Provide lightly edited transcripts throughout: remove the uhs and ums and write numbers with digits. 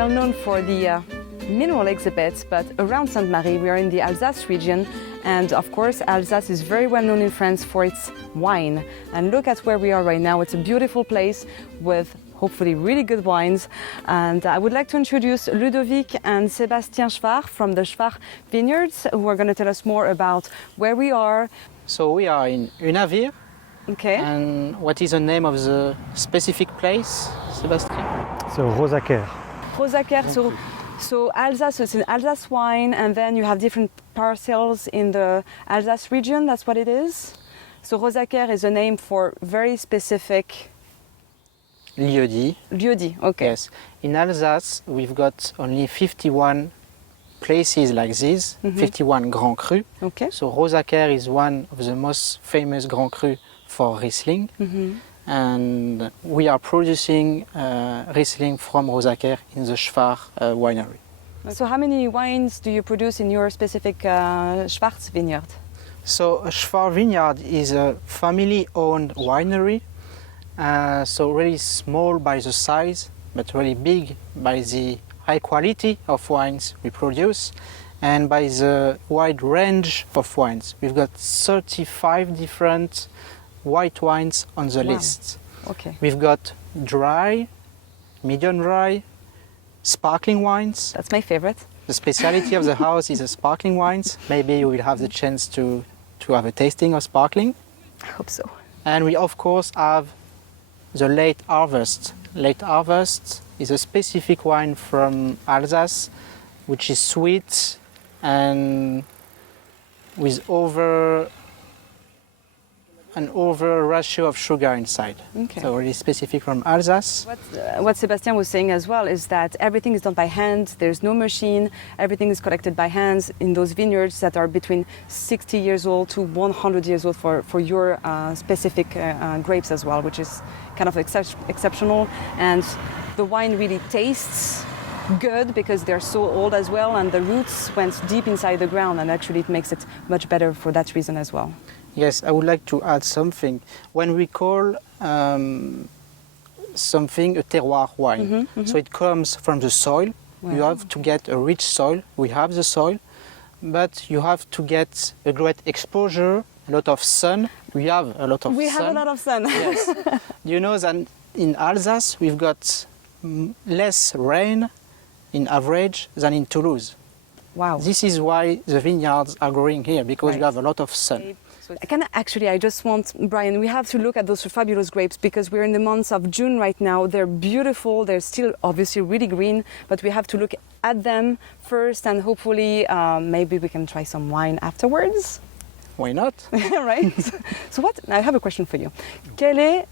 well known for the mineral exhibits, but around Ste.Marie we are in the Alsace region, and of course Alsace is very well known in France for its wine. And look at where we are right now. It's a beautiful place with hopefully really good wines. And I would like to introduce Ludovic and Sébastien Schwach from the Schwach Vineyards, who are going to tell us more about where we are. So we are in Hunawihr. Okay. And what is the name of the specific place, Sébastien? So Rosacer. Rosacer. So Alsace, it's an Alsace wine, and then you have different parcels in the Alsace region, that's what it is. So Rosacer is a name for very specific lieu-dit, okay. Yes. In Alsace, we've got only 51 places like this, 51 Grand Cru. Okay. So Rosacer is one of the most famous Grand Cru for Riesling. And we are producing Riesling from Rosacer in the Schwach winery. So how many wines do you produce in your specific Schwarz vineyard? So Schwach Vineyard is a family-owned winery. So really small by the size, but really big by the high quality of wines we produce and by the wide range of wines. We've got 35 different white wines on the list. Okay. We've got dry, medium dry, sparkling wines. That's my favorite. The specialty of the house is the sparkling wines. Maybe you will have the chance to have a tasting of sparkling. I hope so. And we of course have the late harvest. Late harvest is a specific wine from Alsace, which is sweet and with an over ratio of sugar inside. Okay. So really specific from Alsace. What Sébastien was saying as well is that everything is done by hand. There's no machine. Everything is collected by hands in those vineyards that are between 60 years old to 100 years old for your specific grapes as well, which is kind of exceptional. And the wine really tastes good because they're so old as well, and the roots went deep inside the ground, and actually it makes it much better for that reason as well. Yes, I would like to add something. When we call something a terroir wine, so it comes from the soil. Wow. You have to get a rich soil. We have the soil, but you have to get a great exposure, a lot of sun. We have a lot of sun. We have a lot of sun. Yes. You know that in Alsace we've got less rain in average than in Toulouse. Wow. This is why the vineyards are growing here, because you have a lot of sun. I just want, Brian, we have to look at those fabulous grapes because we're in the month of June right now. They're beautiful. They're still obviously really green, but we have to look at them first, and hopefully maybe we can try some wine afterwards. Why not? Right? So I have a question for you. Quel est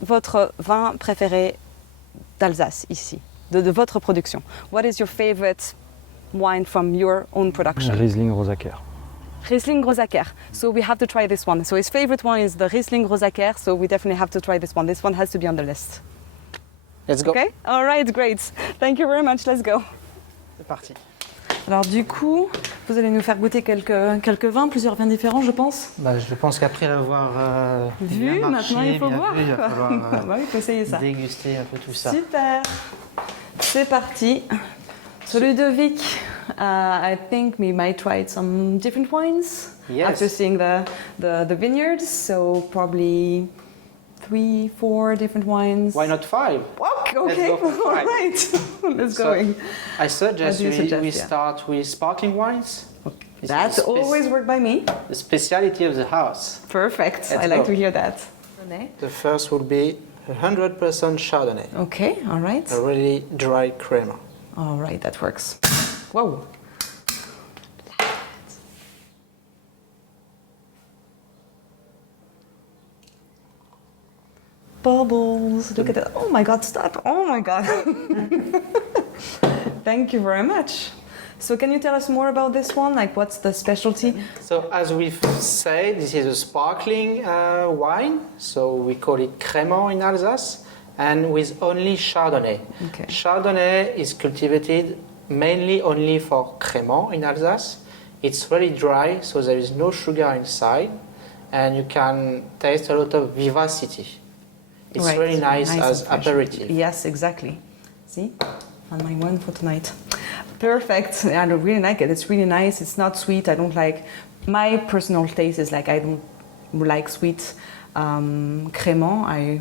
votre vin préféré d'Alsace ici, de votre production? What is your favorite wine from your own production? Riesling Rosacer. Riesling Rosacer. So we have to try this one. So his favorite one is the Riesling Rosacer, so we definitely have to try this one. This one has to be on the list. Let's go. Okay? All right, great. Thank you very much. Let's go. C'est parti. Alors du coup, vous allez nous faire goûter quelques vins, plusieurs vins différents, je pense. Je pense qu'après l'avoir vu, maintenant il faut voir. Il va falloir il faut essayer ça. déguster un peu tout ça. Super. C'est parti. So Ludovic, I think we might try some different wines after seeing the vineyards. So probably 3-4 different wines. Why not 5? Okay, Let's go for 5. All right. Let's go. I suggest we start with sparkling wines. Okay. That's always worked by me. The speciality of the house. Perfect. Let's I like go. to hear that. The first will be 100% Chardonnay. Okay, all right. A really dry Crémant. All right, that works. Whoa. Bubbles. Look at that. Oh my God, stop. Oh my God. Thank you very much. So can you tell us more about this one? Like what's the specialty? So as we've said, this is a sparkling wine. So we call it Crémant in Alsace, and with only Chardonnay. Okay. Chardonnay is cultivated mainly only for Crémant in Alsace. It's really dry, so there is no sugar inside, and you can taste a lot of vivacity. It's really nice as aperitif. Yes, exactly. See? on my wine for tonight. Perfect. I really like it. It's really nice. It's not sweet. I don't like. My personal taste is like I don't like sweet. Crémant, I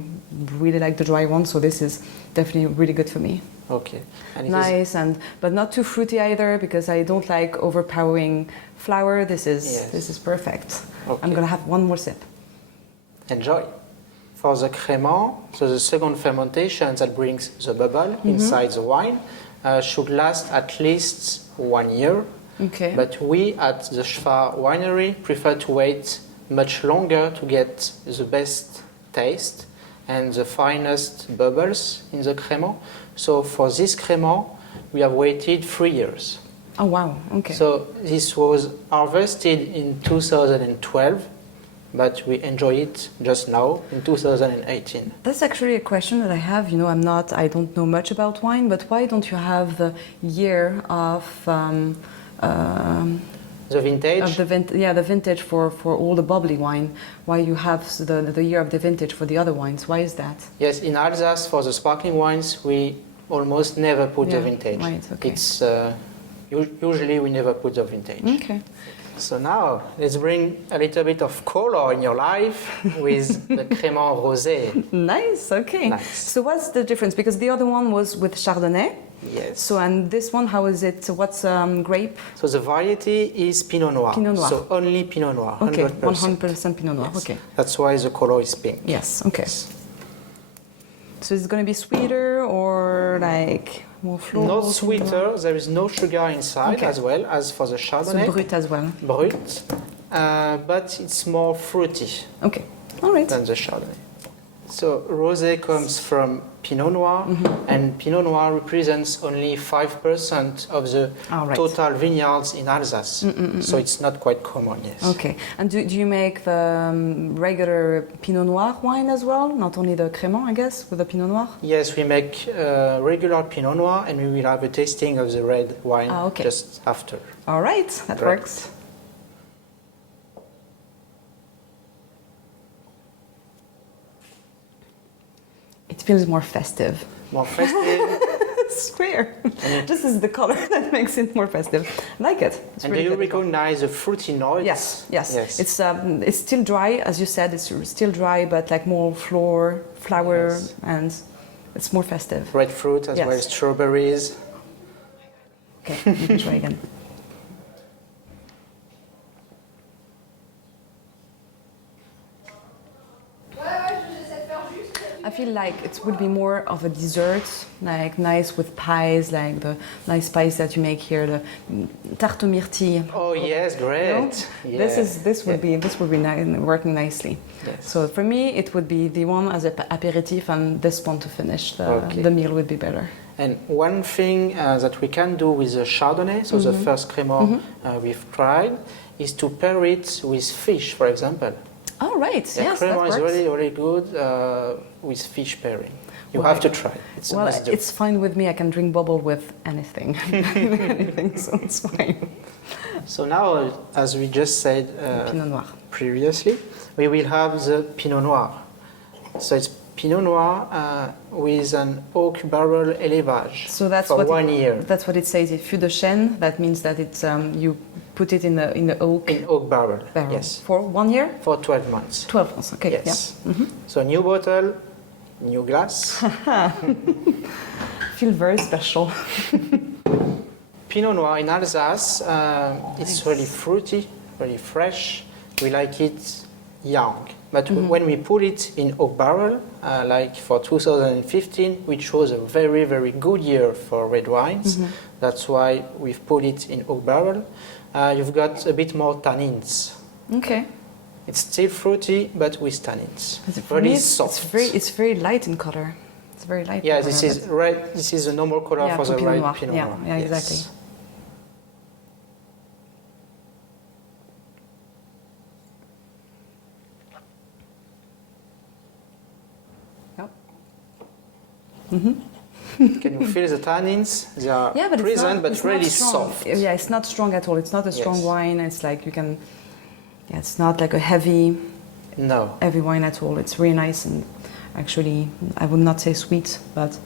really like the dry one, so this is definitely really good for me. Okay. And Nice but not too fruity either because I don't like overpowering flour. This is perfect. Okay. I'm gonna have one more sip. Enjoy. For the Crémant, so the second fermentation that brings the bubble inside the wine should last at least 1 year. Okay. But we at the Schwach Winery prefer to wait much longer to get the best taste and the finest bubbles in the Crémant. So for this Crémant, we have waited 3 years. Oh wow. Okay. So this was harvested in 2012, but we enjoy it just now in 2018. That's actually a question that I have. You know, I don't know much about wine, but why don't you have the year of The vintage? of the vintage for all the bubbly wine? Why you have the year of the vintage for the other wines? Why is that? Yes, in Alsace for the sparkling wines, we almost never put the vintage. Right. Okay. It's usually we never put the vintage. Okay. So now let's bring a little bit of color in your life with the Crémant rosé. Nice. Okay. Nice. So what's the difference? Because the other one was with Chardonnay. Yes. So and this one, how is it? What's grape? So the variety is Pinot Noir. Pinot Noir. So only Pinot Noir. Okay. 100%. 100% Pinot Noir. Yes. Okay. That's why the color is pink. Yes. Okay. So is it going to be sweeter or like more floral? Not sweeter. There is no sugar inside Okay. as well as for the So Chardonnay. brut as well. Brut. But it's more fruity Okay. All right. than the Chardonnay. So rosé comes from Pinot Noir, and Pinot Noir represents only 5% of the Right. total vineyards in Alsace. So it's not quite common, yes. Okay. And do you make the regular Pinot Noir wine as well? Not only the Crémant, I guess, with the Pinot Noir? Yes, we make regular Pinot Noir, and we will have a tasting of the red wine Okay. just after. All right. That Right. works. It feels more festive. More festive. I swear. This is the color that makes it more festive. I like it. It's And really do you good. recognize the fruity notes? Yes, yes. Yes. It's still dry, as you said. It's still dry, but like more flower, Yes. and it's more festive. Red fruit as Yes. well as strawberries. Okay, you can try again. I feel like it would be more of a dessert, like nice with pies, like the nice pies that you make here, the tarte aux myrtilles. Oh yes, great. You know? Yeah. This would be working nicely. Yes. So for me, it would be the one as an aperitif, and this one to finish. Okay. The meal would be better. And one thing that we can do with the Chardonnay, so the first Crémant we've tried, is to pair it with fish, for example. Oh right, Yeah, yes, that Crémant is works. really, really good with fish pairing. You Well, have to try. It's a Well, must do. it's fine with me. I can drink bubble with anything, anything, so it's fine. So now, as we just said Pinot Noir. previously, we will have the Pinot Noir. So it's Pinot Noir with an oak barrel élevage So that's for what 1 year. That's what it says. If you de chêne, that means that it's you put it in the oak In oak barrel, barrel yes, for 1 year. for 12 months. 12 months. Okay. Yes. Yeah. So new bottle, new glass. Feel very special. Pinot Noir in Alsace, it's really fruity, really fresh. We like it young. But when we put it in oak barrel, like for 2015, which was a very, very good year for red wines, that's why we've put it in oak barrel, you've got a bit more tannins. Okay. It's still fruity, but with tannins. For Really me, soft. it's very light in color. It's very light. Yeah, in this color, is red. This is the normal color Yeah, for for the Pinot red Noir. Pinot Yeah, Noir. yeah, Yes. exactly. Can you feel the tannins? They are Yeah, but present, it's but not really strong. soft. Yeah, it's not strong at all. It's not a strong Yes. wine. It's like you can. Yeah, it's not like a heavy No. wine at all. It's really nice and actually, I would not say sweet, but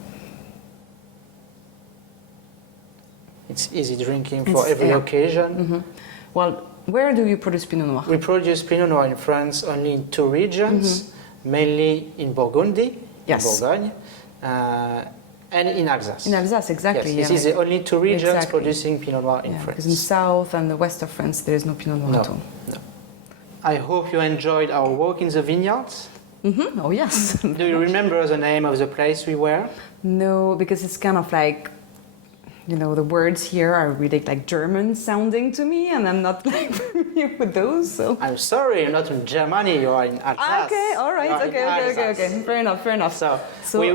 It's easy drinking for every occasion. Well, where do you produce Pinot Noir? We produce Pinot Noir in France only in two regions, mainly in Burgundy, in Bourgogne, and in Alsace. In Alsace, exactly. Yes, this is the only two regions producing Pinot Noir in France. Because in south and the west of France, there is no Pinot Noir at all. No. I hope you enjoyed our walk in the vineyards. Oh, yes. Do you remember the name of the place we were? No, because it's kind of like, you know, the words here are really like German sounding to me, and I'm not like familiar with those. So I'm sorry, you're not in Germany, you are in Alsace. Okay, all right, okay. Fair enough. So we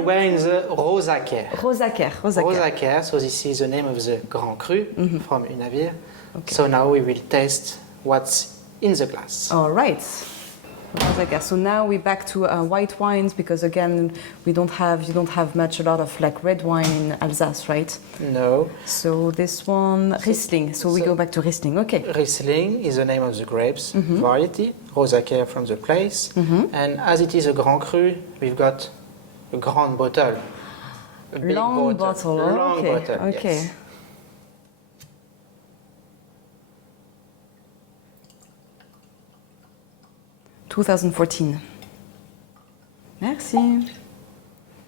were in the Rosaker. Rosaker, so this is the name of the Grand Cru from Hunawihr. Okay. So now we will taste what's in the glass. All right. So now we're back to white wines, because again you don't have a lot of like red wine in Alsace, right? No. So this one Riesling. So we go back to Riesling. Okay. Riesling is the name of the grapes variety. Rosaker from the place, and as it is a Grand Cru, we've got a grand bottle, a big long bottle. Okay. Yes. (2014). Merci.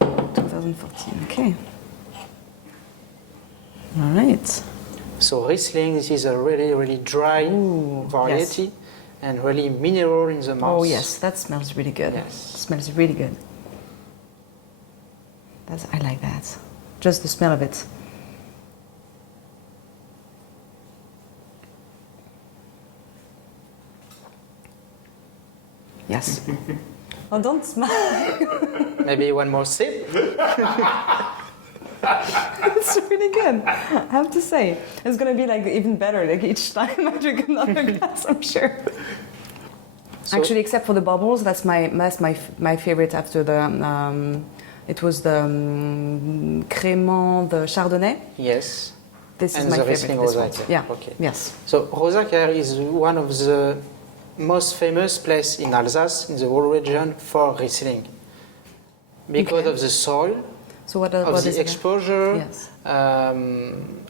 2014. Okay. All right. So Riesling, this is a really, really dry variety, and really mineral in the mouth. Oh yes, that smells really good. Yes. It smells really good. I like that. Just the smell of it. Yes. Oh, don't smile. Maybe one more sip. It's really good. I have to say, it's gonna be like even better like each time I drink another glass, I'm sure. So, actually, except for the bubbles, that's my favorite after the. It was the Crémant, the Chardonnay. Yes. This and is my the favorite. Riesling Yeah. Okay. Yes. So Rosaker is one of the most famous place in Alsace, in the whole region, for Riesling, because of the soil, what of is the exposure, yes.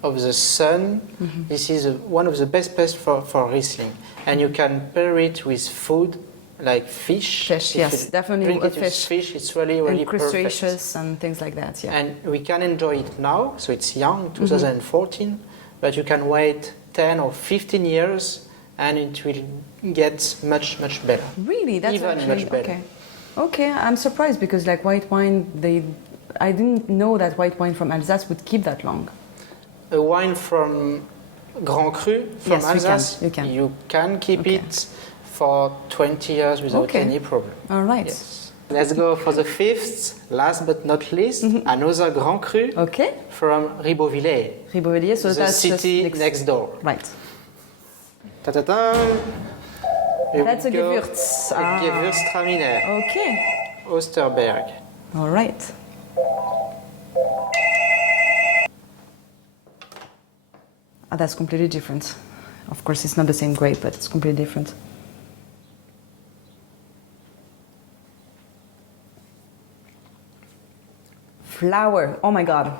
of the sun. This is one of the best places for Riesling, and you can pair it with food like fish. Yes, definitely drink a it with fish. It's really, really and crustaceous and things like that. Yeah. And we can enjoy it now, so it's young, 2014, but you can wait 10 or 15 years, and it will get much, much better. Really? That's even actually, much better. Okay, I'm surprised, because like white wine, I didn't know that white wine from Alsace would keep that long. A wine from Grand Cru from Alsace, you can keep it for 20 years without any problem. All right. Yes. Let's go for the fifth, last but not least, another Grand Cru from Ribeauvillé. Ribeauvillé, so the that's city next door. Right. Ta-ta-ta. That's a Gewürz. A Gewürztraminer. Okay. Osterberg. All right. That's completely different. Of course, it's not the same grape, but it's completely different. Flower. Oh my God.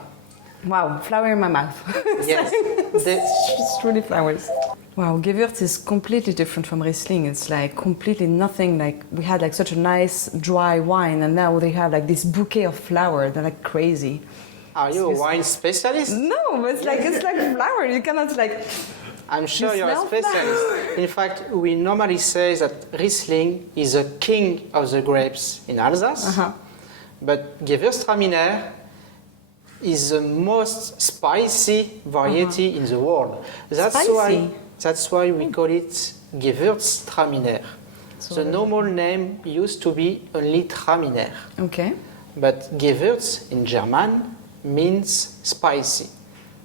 Wow, flower in my mouth. Yes. It's truly flowers. Wow, Gewürz is completely different from Riesling. It's like completely nothing. Like we had like such a nice dry wine, and now they have like this bouquet of flower. They're like crazy. Are you a wine specialist? No, but it's like flower. You cannot like. I'm sure you're a specialist. In fact, we normally say that Riesling is a king of the grapes in Alsace, but Gewürztraminer is the most spicy variety in the world. That's why we call it Gewürztraminer. So the normal name used to be only Traminer. Okay. But Gewürz in German means spicy.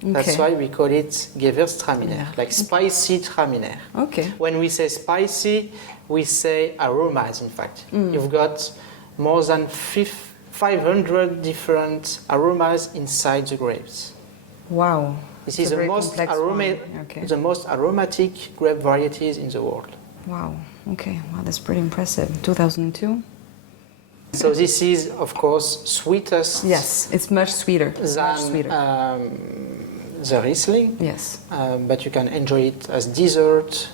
That's why we call it Gewürztraminer, like spicy Traminer. Okay. When we say spicy, we say aromas, in fact. You've got more than 500 different aromas inside the grapes. Wow. This is the most aromatic grape varieties in the world. Wow. Okay. Wow, that's pretty impressive. 2002. So this is, of course, sweetest. Yes, it's much sweeter. Than the Riesling, Yes. but you can enjoy it as dessert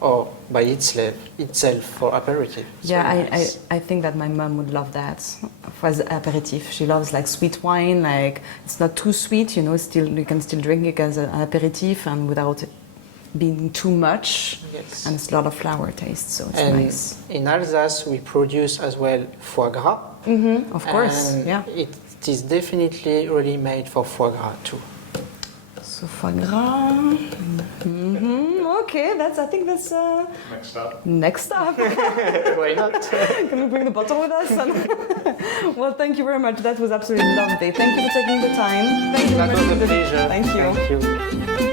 or by itself for aperitif. It's Yeah, very nice. I think that my mom would love that as aperitif. She loves like sweet wine, like it's not too sweet, you know, still you can still drink it as an aperitif and without it being too much. Yes. And it's a lot of flower taste, so it's And nice. in Alsace, we produce as well foie gras. Of course, And yeah. it is definitely really made for foie gras too. So foie gras. Okay, I think that's Next up. next up. Why not? Can we bring the bottle with us? Well, thank you very much. That was absolutely lovely. Thank you for taking the time. Thank you very That much. was a pleasure. Thank you. Thank you.